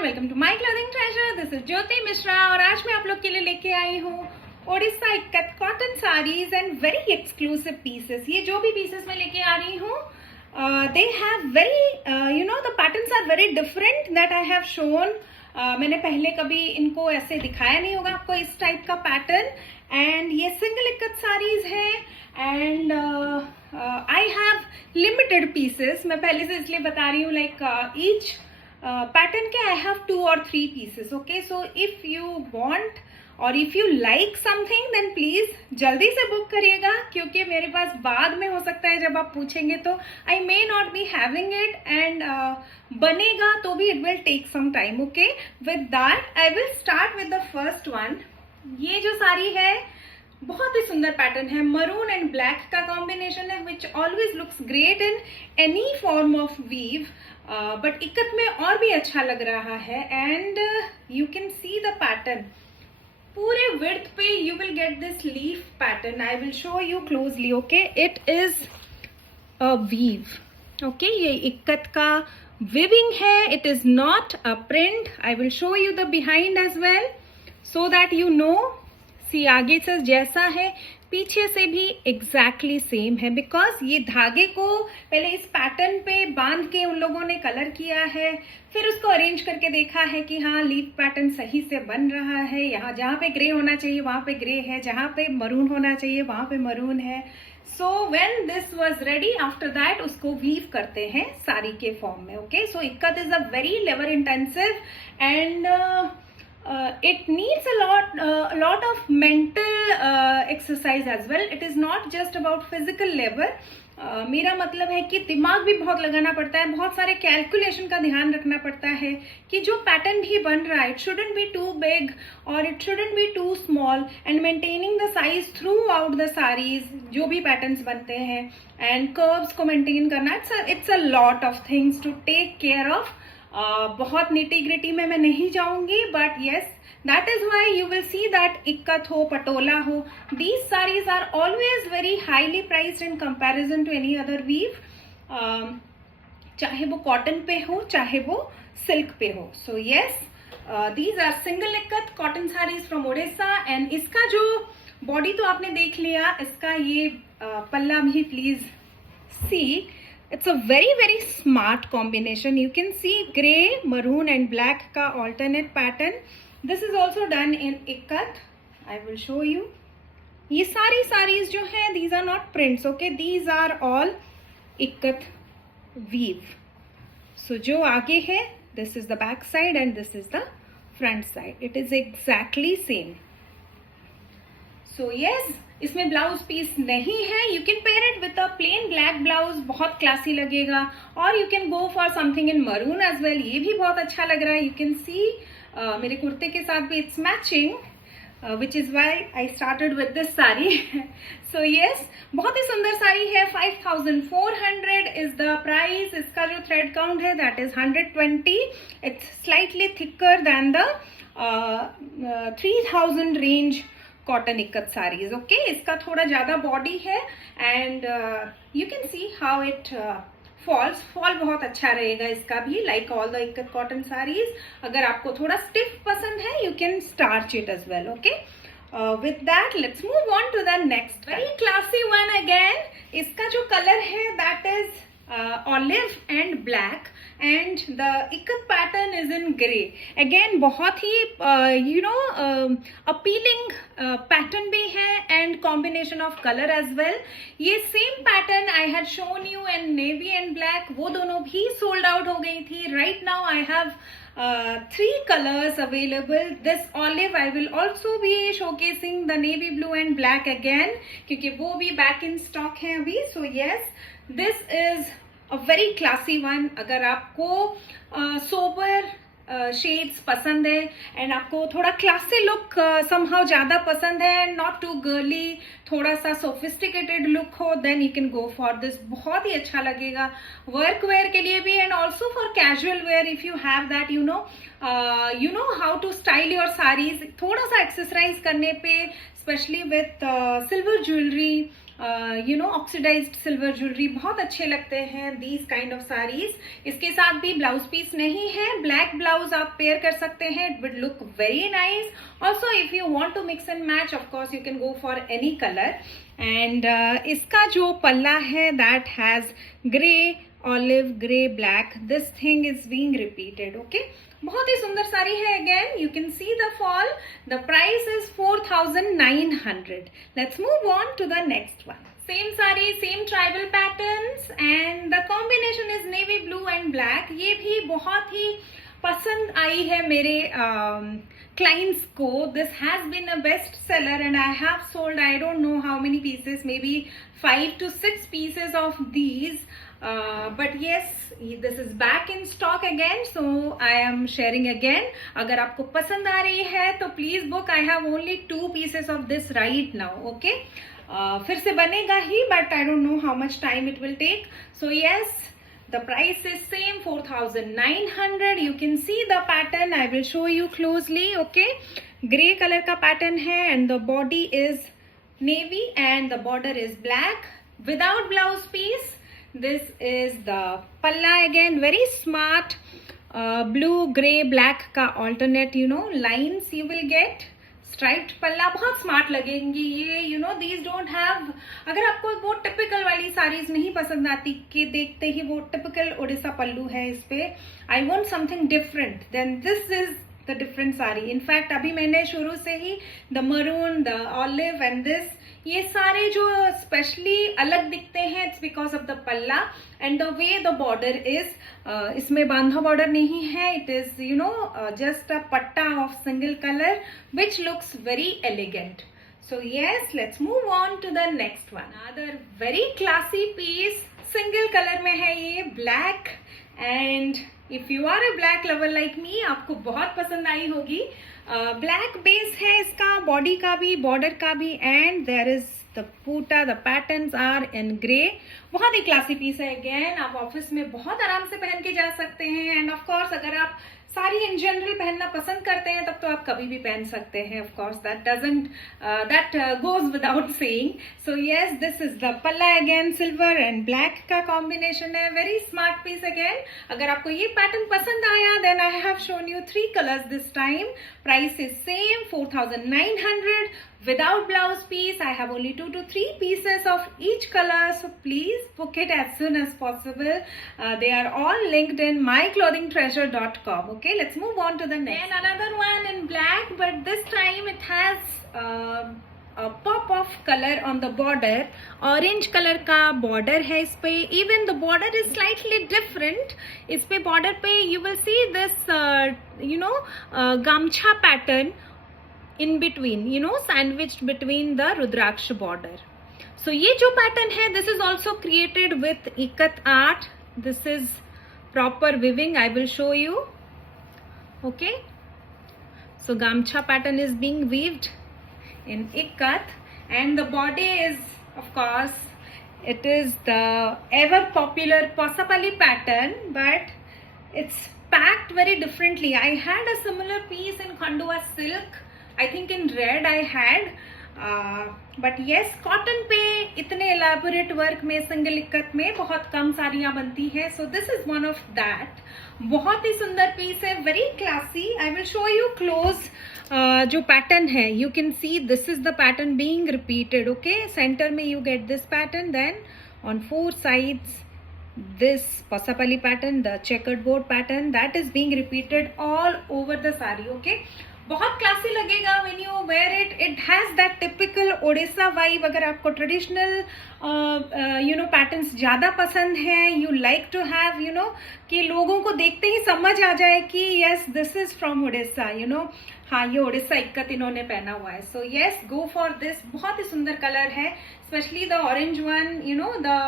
Everyone, welcome to my clothing treasure. This is Jyoti Mishra और आज मैं आप लोग के लिए लेके आई हूँ Odisha ikat cotton saris and very exclusive pieces. ये जो भी पीसेस मैं लेके आ रही हूँ they have very the patterns are very different that I have shown. मैंने पहले कभी इनको ऐसे दिखाया नहीं होगा आपको इस टाइप का पैटर्न। एंड ये सिंगल इक्कत साड़ीज है and I have limited pieces. मैं पहले से इसलिए बता रही हूँ लाइक ईच पैटर्न के I have 2 or 3 pieces. Okay, so if you want और if you like something then please जल्दी से बुक करिएगा, क्योंकि मेरे पास बाद में हो सकता है जब आप पूछेंगे तो I may not be having it and बनेगा तो भी it will take some time. Okay, with that I will start with the first one. ये जो साड़ी है बहुत ही सुंदर पैटर्न है, मरून एंड ब्लैक का कॉम्बिनेशन है which always looks great in any form of weave, but ikat में और भी अच्छा लग रहा है। And you can see the pattern पूरे विड्थ पे you will get this leaf pattern. I will show you closely. Okay, it is a weave. Okay, ये इक्कत का विविंग है, it is not a print. I will show you the behind as well so that you know. See आगे से जैसा है पीछे से भी एग्जैक्टली सेम है, बिकॉज ये धागे को पहले इस पैटर्न पे बांध के उन लोगों ने कलर किया है, फिर उसको अरेंज करके देखा है कि हाँ लीफ पैटर्न सही से बन रहा है। यहाँ जहाँ पे ग्रे होना चाहिए वहाँ पे ग्रे है, जहाँ पे मरून होना चाहिए वहाँ पे मरून है। So when this was ready after that उसको वीव करते हैं साड़ी के फॉर्म में। ओके, सो ikat is a very labour intensive and it needs a lot of mental exercise as well. It is not just about physical labor. मेरा मतलब है कि दिमाग भी बहुत लगाना पड़ता है, बहुत सारे कैलकुलेशन का ध्यान रखना पड़ता है कि जो पैटर्न भी बन रहा है it shouldn't be too big और it shouldn't be too small and maintaining the size throughout the saris जो भी पैटर्न्स बनते हैं एंड कर्व्स को मेंटेन करना। It's a lot of things to take care of. बहुत निटी ग्रिटी में मैं नहीं जाऊंगी, but yes that is why you will see that ikat हो पटोला हो, these saris are always very highly priced in comparison to any other weave, चाहे वो कॉटन पे हो चाहे वो सिल्क पे हो। So yes, these are single ikat cotton saris from Odisha. And इसका जो बॉडी तो आपने देख लिया, इसका ये पल्ला भी please see. It's a very smart combination. You can see gray, maroon and black का alternate pattern. This is also done in ikkat. I will show you. ये सारी sarees जो हैं these are not prints. Okay, these are all ikkat weave. So जो आगे है this is the back side and this is the front side. It is exactly same. So yes, इसमें blouse piece नहीं है। You can pair it with a plain black blouse, बहुत classy लगेगा। और you can go for something in maroon as well, ये भी बहुत अच्छा लग रहा है। यू कैन सी मेरे कुर्ते के साथ भी it's matching, which is why I started with this sari. So yes, बहुत ही सुंदर साड़ी है। 5400 इज द प्राइस। इसका जो थ्रेड काउंट है that is 120। It's slightly thicker than the 3000 range cotton ikat saris. Okay, इसका थोड़ा ज्यादा बॉडी है and you can see how it fall बहुत अच्छा रहेगा इसका भी, like all the ikat cotton saris. अगर आपको थोड़ा स्टिफ पसंद है you can starch it as well. Okay, with that let's move on to the next very classy one again. इसका जो कलर है that is olive and black and the ikat pattern is in grey. Again बहुत ही appealing pattern भी है and combination of color as well. ये same pattern I had shown you in navy and black, वो दोनों भी sold out हो गई थी। Right now I have 3 colors available. This olive I will also be showcasing the navy blue and black again, क्योंकि वो भी back in stock है अभी। So yes, this is a very classy one. अगर आपको सोबर शेड्स पसंद है एंड आपको थोड़ा क्लासी लुक समहाउ ज्यादा पसंद है, नॉट टू गर्ली, थोड़ा सा सोफिस्टिकेटेड लुक हो, then you can go for this. बहुत ही अच्छा लगेगा वर्क वेयर के लिए भी and also for casual wear if you have that you know how to style your saris. थोड़ा सा एक्सरसाइज करने पे specially with silver jewellery oxidised silver jewellery बहुत अच्छे लगते हैं दीज काइंड ऑफ साड़ीज. इसके साथ भी ब्लाउज पीस नहीं है. ब्लैक ब्लाउज आप पेयर कर सकते हैं. It would look very nice. Also if you want to mix and match, of course you can go for any colour. And इसका जो पल्ला है that has grey, olive grey, black. This thing is being repeated. Okay, बहुत ही सुंदर साड़ी है. Again you can see the fall. The price is 4900. Let's move on to the next one. Same sari, same tribal patterns and the combination is navy blue and black. ये भी बहुत ही पसंद आई है मेरे clients को. This has been a best seller and I have sold I don't know how many pieces, maybe 5 to 6 pieces of these. But yes, this is back in stock again, so I am sharing again. अगर आपको पसंद आ रही है तो please book. I have only 2 pieces of this right now. Okay, फिर से बनेगा ही, but I don't know how much time it will take. So yes, the price is same, 4900. You can see the pattern. I will show you closely. Okay, gray color का pattern है and the body is navy and the border is black without blouse piece. This is the palla. Again very smart blue, gray, black का alternate lines you will get. Striped पल्ला बहुत स्मार्ट लगेंगी ये. These don't have. अगर आपको वो टिपिकल वाली साड़ीज नहीं पसंद आती कि देखते ही वो टिपिकल ओडिशा पल्लू है इस पे, I want something different, then this is the different sari. In fact अभी मैंने शुरू से ही the maroon, the olive and this, ये सारे जो स्पेशली अलग दिखते हैं, it's because of the palla and the way the border is. इसमें बांधा बॉर्डर नहीं है. इट इज जस्ट अ पट्टा of single colour which looks very elegant. So yes, let's move on to the next one. Other very classy piece, single colour में है ये, black. And if you are a black lover like me, आपको बहुत पसंद आई होगी. Black base है इसका, बॉडी का भी, बॉर्डर का भी, एंड देयर इज द पूटा. The patterns are in grey. बहुत ही क्लासी पीस है. अगेन आप ऑफिस में बहुत आराम से पहन के जा सकते हैं. एंड ऑफ कोर्स अगर आप साड़ी इन जनरल पहनना पसंद करते हैं तब तो आप कभी भी पहन सकते हैं. Of course that goes without saying. So yes, this is the पल्ला. अगेन सिल्वर एंड ब्लैक का कॉम्बिनेशन है. Very smart piece. अगेन अगर आपको ये पैटर्न पसंद आया then I have shown you 3 colours this time. Price is same, 4900. Without blouse piece, I have only 2 to 3 pieces of each color, so please book it as soon as possible. They are all linked in myclothingtreasure.com. Okay, let's move on to the next. And another one in black, but this time it has a pop of color on the border. Orange color का border है इस पे. Even the border is slightly different. इस पे border पे you will see this gamcha pattern in between, sandwiched between the Rudraksh border. So ये जो pattern है, this is also created with ikat art. This is proper weaving. I will show you. Okay. So gamcha pattern is being weaved in ikat, and the body is, of course, it is the ever popular Pasapalli pattern, but it's packed very differently. I had a similar piece in Khandua silk. I think in red I had, but yes, cotton पे इतने elaborate work में, सिंगल इक्कत में बहुत कम साड़ियाँ बनती हैं. So this is one of that. बहुत ही सुंदर पीस है, very classy. I will show you close. जो pattern है, you can see this is the pattern being repeated. Okay, center में you get this pattern, then on 4 sides this Pasapalli pattern, the checkered board pattern, that is being repeated all over the saree. Okay, बहुत classy लगेगा when you wear it. It has that typical Odisha vibe. अगर आपको traditional patterns ज़्यादा पसंद हैं, you like to have कि लोगों को देखते ही समझ आ जाए कि yes, this is from Odisha. हाँ, ये ओडिशा इक्कत इन्होंने पहना हुआ है. So yes, go for this. बहुत ही सुंदर कलर है, especially the orange one. The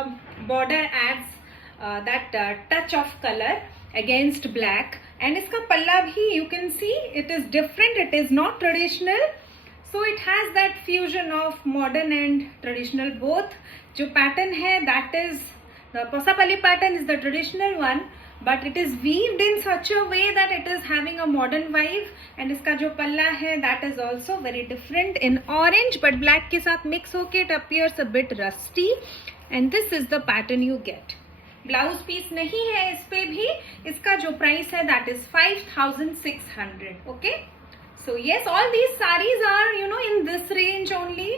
border adds that touch of color against black. And इसका पल्ला भी you can see it is different. It is not traditional, so it has that fusion of modern and traditional both. जो pattern है, that is the Pasapalli pattern is the traditional one, but it is weaved in such a way that it is having a modern vibe. And इसका जो पल्ला है that is also very different in orange but black के साथ mix होके it appears a bit rusty and this is the pattern you get. Blouse piece नहीं है इस पे भी. इसका जो प्राइस है that is 5600. Okay, so yes, all these sarees are in this range only.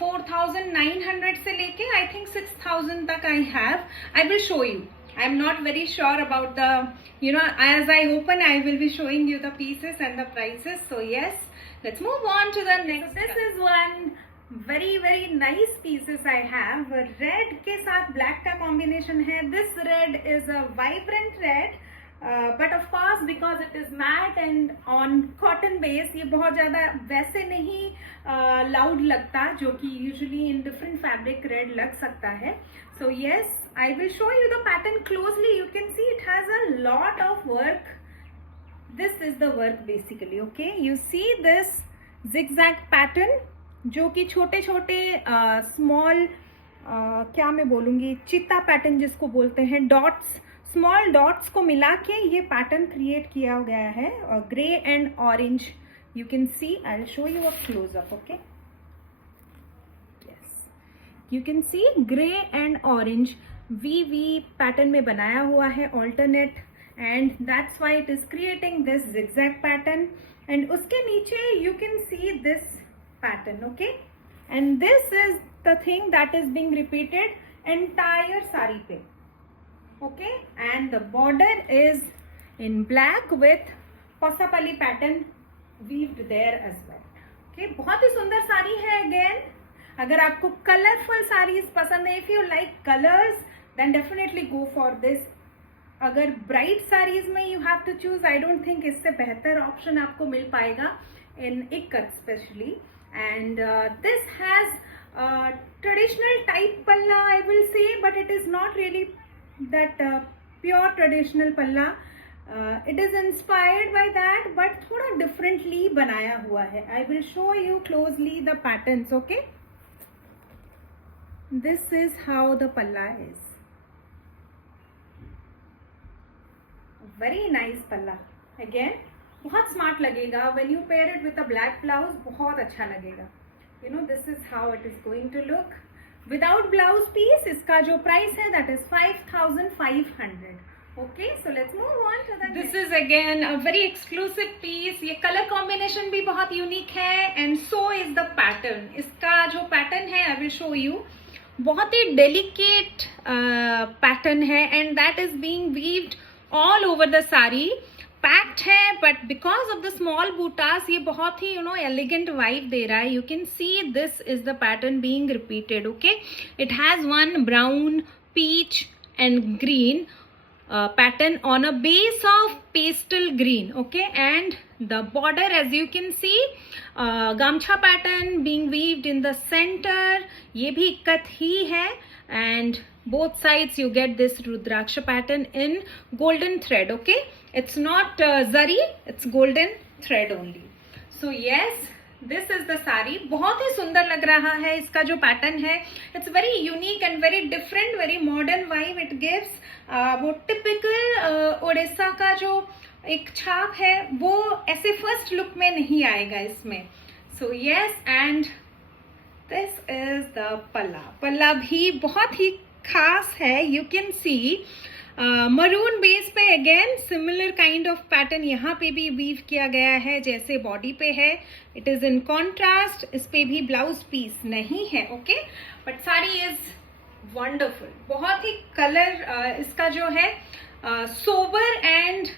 4900 से लेके I think 6000 तक I have. I will show you. I'm not very sure about the, as I open I will be showing you the pieces and the prices. So yes, let's move on to the next. This is one very nice pieces I have. Red के साथ black का combination है. This red is a vibrant red. But of course because it is matte and on cotton base ये बहुत ज़्यादा वैसे नहीं loud लगता जो कि usually in different fabric red लग सकता है. So yes, I will show you the pattern closely. You can see it has a lot of work. This is the work basically. Okay, you see this zigzag pattern जो कि छोटे छोटे small क्या मैं बोलूँगी चित्ता पैटर्न जिसको बोलते हैं, डॉट्स, स्मॉल डॉट्स को मिला के ये पैटर्न क्रिएट किया गया है. Grey and orange you can C. I will show you a close up. Okay, yes, you can C grey and orange V pattern में बनाया हुआ है alternate and that's why it is creating this zigzag pattern. And उसके नीचे you can see this pattern. Okay, and this is the thing that is being repeated entire sari पे. Okay, and the border is in black with pasapali pattern weaved there as well. Okay, बहुत ही सुंदर साड़ी है. Again, अगर आपको कलरफुल साड़ीज पसंद है, if you like colors, then definitely go for this. अगर ब्राइट साड़ीज में you have to choose, I don't think इससे बेहतर ऑप्शन आपको मिल पाएगा in ikat especially. And this has traditional type palla I will say, but it is not really that pure traditional palla. It is inspired by that but थोड़ा differently बनाया हुआ है. I will show you closely the patterns. Okay, this is how the palla is. Very nice palla. Again, बहुत smart लगेगा when you pair it with a black blouse. बहुत अच्छा लगेगा. This is how it is going to look. Without blouse piece इसका जो price है that is 5500. Okay, so let's move on to the This is again a very exclusive piece. ये colour combination भी बहुत यूनिक है and so is the pattern. इसका जो पैटर्न है I will show you. बहुत ही डेलिकेट पैटर्न है and that is being weaved all over the saree. Packed है but because of the small butas ये बहुत ही एलिगेंट वाइब दे रहा है. You can see this is the pattern being repeated. Okay, it has one brown, peach and green pattern on a base of pastel green. Okay, and the border, as you can see, gamcha pattern being weaved in the center. ये भी इक्कत ही है and both sides you get this rudraksha pattern in golden thread. Okay, it's not zari, it's golden thread only. So yes, this is the sari. बहुत ही सुंदर लग रहा है. इसका जो पैटर्न है it's very unique and very different, very modern vibe it gives. वो टिपिकल ओडिशा का जो एक छाप है वो ऐसे फर्स्ट लुक में नहीं आएगा इसमें. So yes, and this is the palla. Palla भी बहुत ही खास है. You can see maroon base पे again similar kind of pattern यहाँ पे भी वीव किया गया है जैसे बॉडी पे है. It is in contrast. इस पे भी ब्लाउज पीस नहीं है. Okay, but sari is wonderful. बहुत ही कलर इसका जो है sober and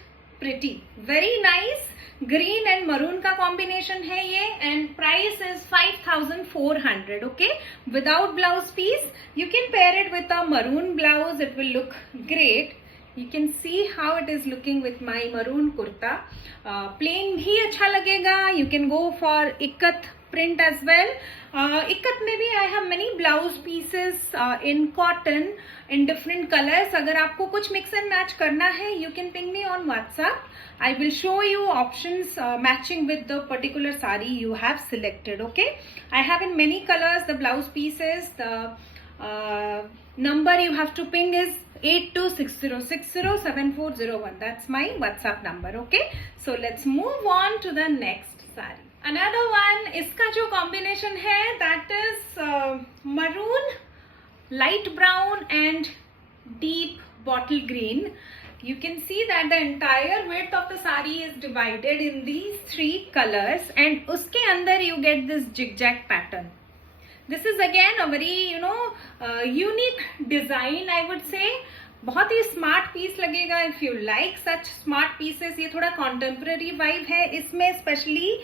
pretty, very nice. Green and maroon का कॉम्बिनेशन है ये and price is 5400. Okay, without blouse piece. You can pair it with a maroon blouse, it will look great. You can see how it is looking with my maroon kurta. प्लेन भी अच्छा लगेगा. You can go for ikat print as well. Ikat में भी I have many blouse pieces in cotton in different colors. अगर आपको कुछ mix and match करना है you can ping me on WhatsApp. I will show you options matching with the particular saree you have selected. Okay, I have in many colors the blouse pieces. The number you have to ping is 8260607401. That's my WhatsApp number. Okay, so let's move on to the next sari. Another one, इसका जो combination है that is maroon, light brown and deep bottle green. You can see that the entire width of the sari is divided in these 3 colors, and उसके अंदर you get this zigzag pattern. This is again a very unique design, I would say. बहुत ही smart piece लगेगा if you like such smart pieces. ये थोड़ा contemporary vibe है इसमें, specially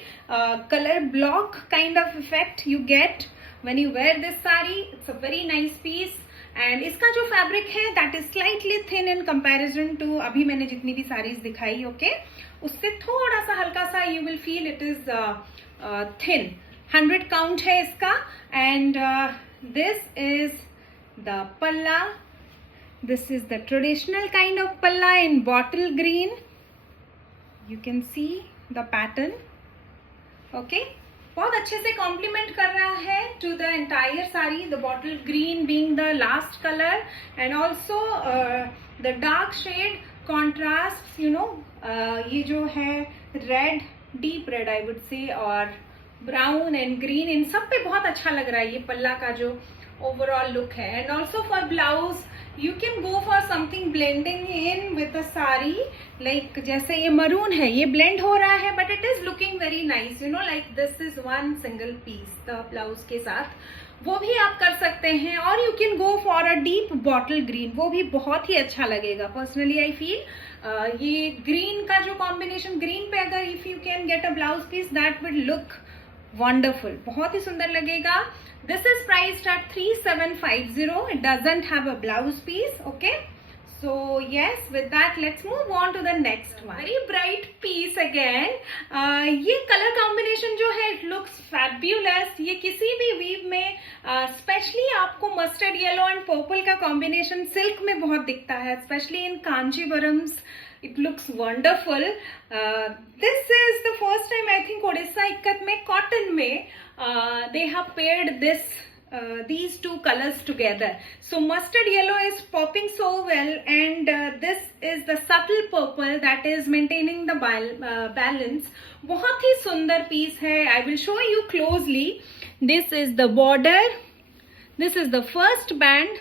colour block kind of effect you get when you wear this sari. It's a very nice piece. And इसका जो fabric है that is slightly thin in comparison to अभी मैंने जितनी भी साड़ीज दिखाई. ओके, उससे थोड़ा सा हल्का सा you will feel it is thin. 100 काउंट है इसका. एंड दिस इज द पल्ला. This is the traditional kind of palla in bottle green. You can see the pattern. Okay, बहुत अच्छे से complement कर रहा है to the entire saree. The bottle green being the last color, and also the dark shade contrasts. ये जो है red, deep red I would say, और brown and green, इन सब पे बहुत अच्छा लग रहा है ये पल्ला का जो overall look है. And also for blouse you can go for something blending in with the sari, like जैसे ये maroon है, ये blend हो रहा है, but it is looking very nice, like this is one single piece the blouse के साथ. वो भी आप कर सकते हैं. और you can go for a deep bottle green, वो भी बहुत ही अच्छा लगेगा. Personally I feel ये green का जो combination, green पे अगर if you can get a blouse piece that would look wonderful, बहुत ही सुंदर लगेगा. This is priced at 3750. It doesn't have a blouse piece. Okay, so yes, with that let's move on to the next one. Very bright piece again. ये color combination जो है it looks fabulous. ये किसी भी weave में especially आपको mustard yellow and purple का combination silk में बहुत दिखता है, especially in Kanchivarams. It looks wonderful. This is the first time I think Odisha ikat में cotton में they have paired these two colors together. So mustard yellow is popping so well, and this is the subtle purple that is maintaining the balance. बहुत ही सुंदर piece है. I will show you closely. This is the border. This is the first band.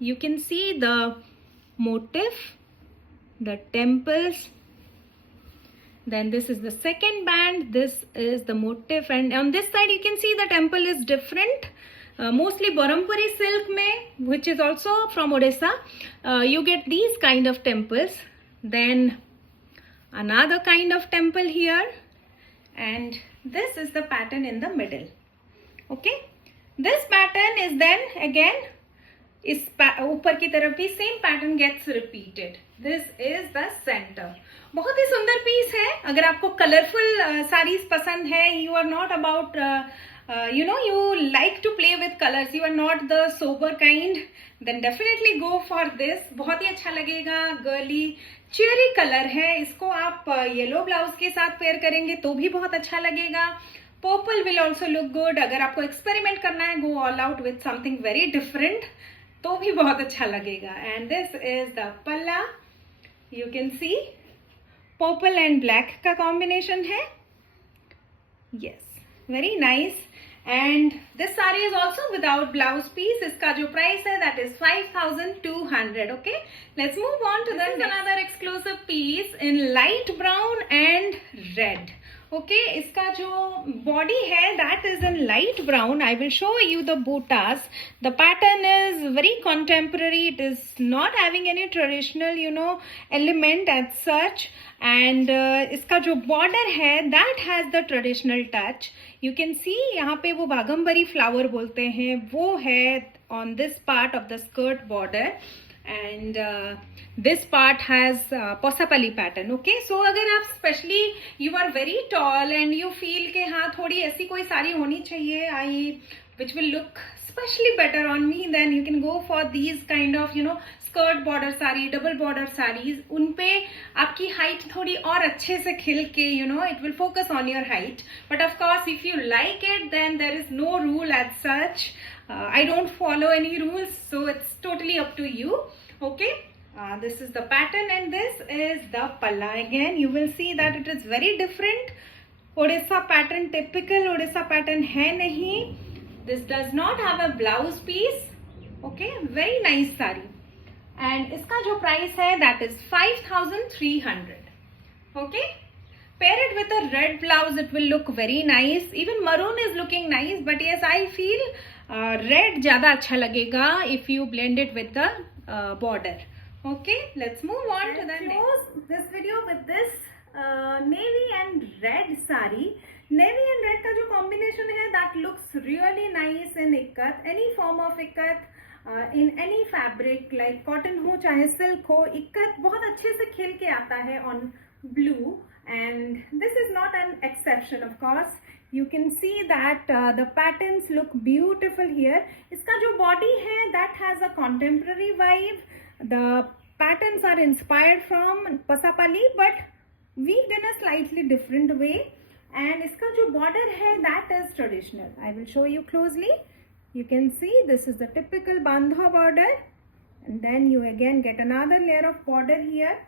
You can see the motif, the temples. Then this is the second band. This is the motif, and on this side you can see the temple is different. Mostly Barampuri silk mein, which is also from Odisha, you get these kind of temples. Then another kind of temple here, and this is the pattern in the middle. Okay, this pattern is then again इस ऊपर की तरफ भी same pattern gets repeated. This is the centre. बहुत ही सुंदर पीस है. अगर आपको कलरफुल साड़ीज पसंद है, you are not about you like to play with colors, you are not the sober kind, then definitely go for this. बहुत ही अच्छा लगेगा. गर्ली चेरी कलर है. इसको आप येलो ब्लाउज के साथ पेयर करेंगे तो भी बहुत अच्छा लगेगा. Purple will also look good. अगर आपको एक्सपेरिमेंट करना है, go all out with something very different, तो भी बहुत अच्छा लगेगा. एंड दिस इज द पल्ला. You can see purple and black का कॉम्बिनेशन है. Yes, very nice. And this sari is also without blouse piece. इसका जो प्राइस है that is 5200. Okay, let's move on to the another exclusive piece in light brown and red. Okay, इसका जो body है that is in light brown. I will show you the butas. The pattern is very contemporary. It is not having any traditional element as such. And इसका जो border है that has the traditional touch. You can see यहाँ पे वो बागम्बरी फ्लावर बोलते हैं, वो है on this part of the skirt border. And this part has posapalli pattern. Okay, so अगर आप specially you are very tall and you feel कि हाँ थोड़ी ऐसी कोई साड़ी होनी चाहिए which will look especially better on me, then you can go for these kind of skirt border sari, double border saris. उन पे आपकी height थोड़ी और अच्छे से खिल के it will focus on your height. But of course if you like it, then there is no rule as such. I don't follow any rules, so it's totally up to you. Okay, this is the pattern and this is the palla. Again you will see that it is very different. Odisha pattern, typical Odisha pattern hai nahi. This does not have a blouse piece. Okay, very nice sari. And iska jo price hai, that is 5,300. Okay, pair it with a red blouse, it will look very nice. Even maroon is looking nice, but yes, I feel red zyada acha lagega if you blend it with the border. Okay, let's move on to the next. Close this video with this navy and red sari. Navy and red ka jo combination hai, that looks really nice in ikkat, any form of ikkat, in any fabric like cotton ho chahe silk ho, ikkat bahut अच्छे से खिल के आता है on blue. And this is not an exception, of course. You can see that the patterns look beautiful here. Iska jo body hai, that has a contemporary vibe. The patterns are inspired from Pasapali but weaved in a slightly different way. And iska jo border hai, that is traditional. I will show you closely. You can see this is the typical bandha border, and then you again get another layer of border here.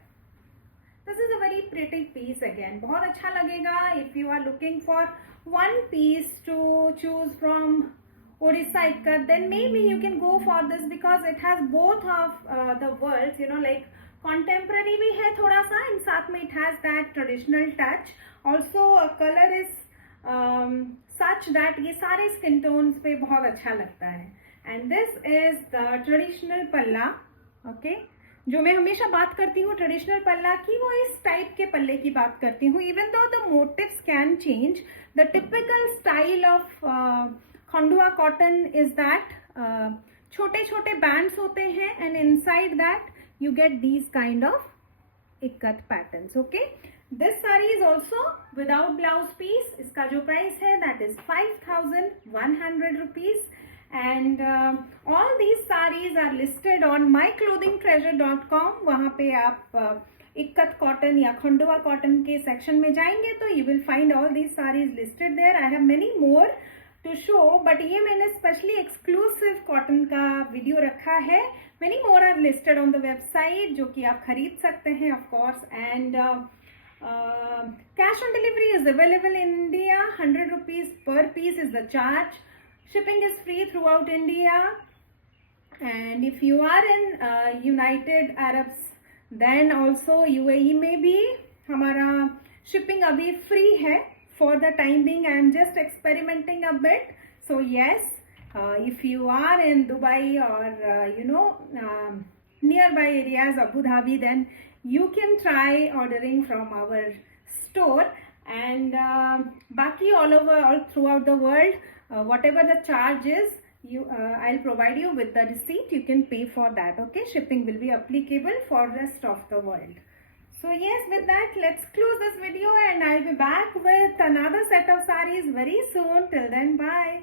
This is a very pretty piece again. बहुत अच्छा लगेगा if you are looking for one piece to choose from Odisha ikkat, then maybe you can go for this because it has both of the worlds, you know, like contemporary भी है थोड़ा सा, and साथ में it has that traditional touch. Also color is such that ये सारे skin tones पे बहुत अच्छा लगता है. And this is the traditional palla. Okay, जो मैं हमेशा बात करती हूँ ट्रेडिशनल पल्ला की, वो इस टाइप के पल्ले की बात करती हूँ. Even though the motifs can change, the typical style of Khandua cotton is that छोटे छोटे बैंड्स होते हैं, and inside that you get these kind of ikat patterns. Okay, this sari is also without blouse piece. इसका जो प्राइस है that is 5,100 rupees. And all these sarees are listed on myclothingtreasure.com. वहाँ पे आप इक्कत कॉटन या खंडवा कॉटन के सेक्शन में जाएंगे तो you will find all these sarees listed there. I have many more to show, but ये मैंने स्पेशली एक्सक्लूसिव कॉटन का वीडियो रखा है. Many more are listed on the website जो कि आप खरीद सकते हैं of course. And cash on delivery is available in India. 100 rupees per piece is the charge. Shipping is free throughout India, and if you are in United Arabs, then also UAE में भी हमारा shipping अभी free है for the time being. I am just experimenting a bit. So yes, if you are in Dubai or nearby areas, Abu Dhabi, then you can try ordering from our store. And बाकी all throughout the world, whatever the charge is, I'll provide you with the receipt. You can pay for that. Okay, shipping will be applicable for rest of the world. So yes, with that, let's close this video, and I'll be back with another set of sarees very soon. Till then, bye.